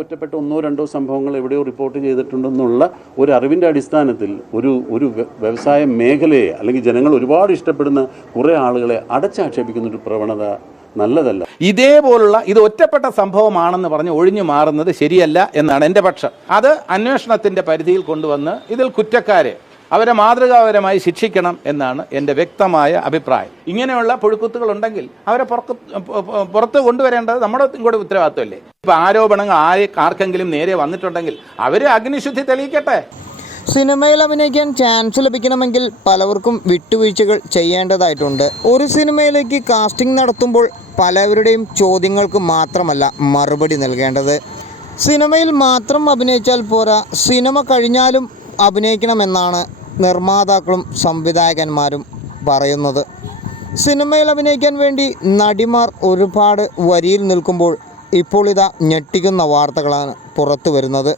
ഒറ്റപ്പെട്ട ഒന്നോ രണ്ടോ സംഭവങ്ങൾ എവിടെയോ റിപ്പോർട്ട് ചെയ്തിട്ടുണ്ടെന്നുള്ള ഒരു അറിവിൻ്റെ അടിസ്ഥാനത്തിൽ ഒരു വ്യവസായ മേഖലയെ അല്ലെങ്കിൽ ജനങ്ങൾ ഒരുപാട് ഇഷ്ടപ്പെടുന്ന കുറേ ആളുകളെ അടച്ചാക്ഷേപിക്കുന്ന ഒരു പ്രവണത നല്ലതല്ല. ഇതേപോലുള്ള ഇത് ഒറ്റപ്പെട്ട സംഭവമാണെന്ന് പറഞ്ഞ് ഒഴിഞ്ഞു മാറുന്നത് ശരിയല്ല എന്നാണ് എൻ്റെ പക്ഷം. അത് അന്വേഷണത്തിൻ്റെ പരിധിയിൽ കൊണ്ടുവന്ന് ഇതിൽ കുറ്റക്കാരെ അവരെ മാതൃകാപരമായി ശിക്ഷിക്കണം എന്നാണ് എൻ്റെ വ്യക്തമായ അഭിപ്രായം. ഇങ്ങനെയുള്ള പുഴുക്കുത്തുകൾ ഉണ്ടെങ്കിൽ അവരെ പുറത്ത് കൊണ്ടുവരേണ്ടത് നമ്മുടെ കൂടെ ഉത്തരവാദിത്വമല്ലേ? ഇപ്പം ആരോപണങ്ങൾ ആർക്കെങ്കിലും നേരെ വന്നിട്ടുണ്ടെങ്കിൽ അവർ അഗ്നിശുദ്ധി തെളിയിക്കട്ടെ. സിനിമയിൽ അഭിനയിക്കാൻ ചാൻസ് ലഭിക്കണമെങ്കിൽ പലവർക്കും വിട്ടുവീഴ്ചകൾ ചെയ്യേണ്ടതായിട്ടുണ്ട്. ഒരു സിനിമയിലേക്ക് കാസ്റ്റിംഗ് നടത്തുമ്പോൾ പലവരുടെയും ചോദ്യങ്ങൾക്ക് മാത്രമല്ല മറുപടി നൽകേണ്ടത്. സിനിമയിൽ മാത്രം അഭിനയിച്ചാൽ പോരാ, സിനിമ കഴിഞ്ഞാലും അഭിനയിക്കണമെന്നാണ് നിർമ്മാതാക്കളും സംവിധായകന്മാരും പറയുന്നത്. സിനിമയിൽ അഭിനയിക്കാൻ വേണ്ടി നടിമാർ ഒരുപാട് വരിയിൽ നിൽക്കുമ്പോൾ ഇപ്പോൾ ഇതാ ഞെട്ടിക്കുന്ന വാർത്തകളാണ് പുറത്തു വരുന്നത്.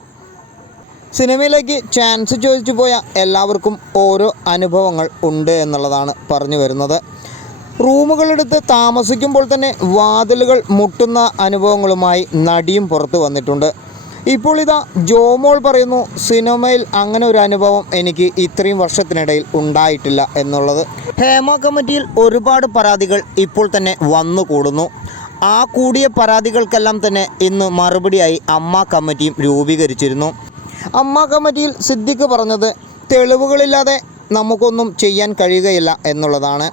സിനിമയിലേക്ക് ചാൻസ് ചോദിച്ചു പോയ എല്ലാവർക്കും ഓരോ അനുഭവങ്ങൾ ഉണ്ട് എന്നുള്ളതാണ് പറഞ്ഞു വരുന്നത്. റൂമുകളെടുത്ത് താമസിക്കുമ്പോൾ തന്നെ വാതിലുകൾ മുട്ടുന്ന അനുഭവങ്ങളുമായി നടിയും പുറത്തു വന്നിട്ടുണ്ട്. ഇപ്പോൾ ഇതാ ജോമോൾ പറയുന്നു, സിനിമയിൽ അങ്ങനെ ഒരു അനുഭവം എനിക്ക് ഇത്രയും വർഷത്തിനിടയിൽ ഉണ്ടായിട്ടില്ല എന്നുള്ളത്. ഹേമ കമ്മിറ്റിയിൽ ഒരുപാട് പരാതികൾ ഇപ്പോൾ തന്നെ വന്നു കൂടുന്നു. ആ കൂടിയ പരാതികൾക്കെല്ലാം തന്നെ ഇന്ന് മറുപടിയായി അമ്മ കമ്മിറ്റിയും രൂപീകരിച്ചിരുന്നു. അമ്മ കമ്മിറ്റിയിൽ സിദ്ദിഖ് പറഞ്ഞത് തെളിവുകളില്ലാതെ നമുക്കൊന്നും ചെയ്യാൻ കഴിയുകയില്ല എന്നുള്ളതാണ്.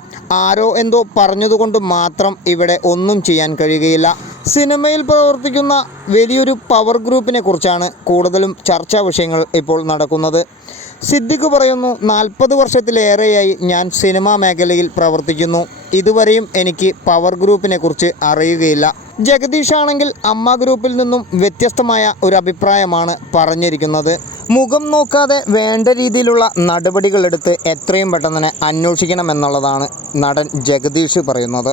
ആരോ എന്തോ പറഞ്ഞതുകൊണ്ട് മാത്രം ഇവിടെ ഒന്നും ചെയ്യാൻ കഴിയുകയില്ല. സിനിമയിൽ പ്രവർത്തിക്കുന്ന വലിയൊരു പവർ ഗ്രൂപ്പിനെ കുറിച്ചാണ് കൂടുതലും ചർച്ചാ വിഷയങ്ങൾ ഇപ്പോൾ നടക്കുന്നത്. സിദ്ദിഖ് പറയുന്നു, 40 വർഷത്തിലേറെയായി ഞാൻ സിനിമാ മേഖലയിൽ പ്രവർത്തിക്കുന്നു. ഇതുവരെയും എനിക്ക് പവർ ഗ്രൂപ്പിനെ കുറിച്ച് അറിയുകയില്ല. ജഗദീഷ് ആണെങ്കിൽ അമ്മ ഗ്രൂപ്പിൽ നിന്നും വ്യത്യസ്തമായ ഒരു അഭിപ്രായമാണ് പറഞ്ഞിരിക്കുന്നത്. മുഖം നോക്കാതെ വേണ്ട രീതിയിലുള്ള നടപടികളെടുത്ത് എത്രയും പെട്ടെന്ന് തന്നെ അന്വേഷിക്കണമെന്നുള്ളതാണ് നടൻ ജഗദീഷ് പറയുന്നത്.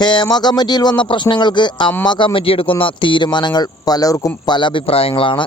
ഹേമ കമ്മിറ്റിയിൽ വന്ന പ്രശ്നങ്ങൾക്ക് അമ്മ കമ്മിറ്റി എടുക്കുന്ന തീരുമാനങ്ങൾ പലർക്കും പല അഭിപ്രായങ്ങളാണ്.